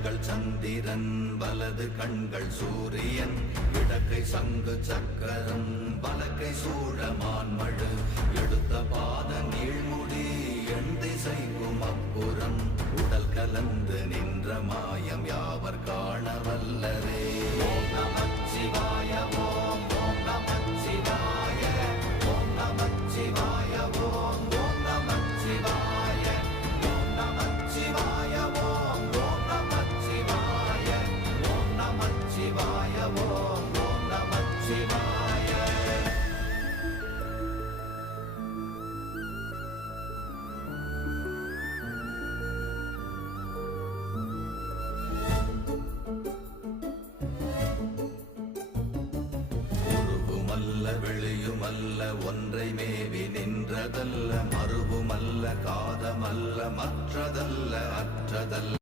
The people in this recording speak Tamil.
கண்கள் சந்திரன் வலது கண்கள் சூரியன் இடக்கை சங்கு சக்கரம் பலக்கை சூழமான்மழு எடுத்த பாத நீழ்முடி எண் திசைக்கும் அப்புறம் உடல் கலந்து நின்ற மாயம் யாவர் காண வல்லரே. ஓம் நமச்சிவாய ஓம் ஓம் நமச்சிவாய ஓம் நமச்சிவாய ஓம் ஓம் நமச்சிவாய ஓம் நமச்சிவாய ஓம் ஓம் நமச்சிவாய ஓம் நமச்சிவாய ஓம் ஓம் நமச்சிவாய. வெளியுமல்ல ஒன்றை மேவி நின்றதல்ல மறுவுமல்ல காதமல்ல மற்றதல்ல அற்றதல்ல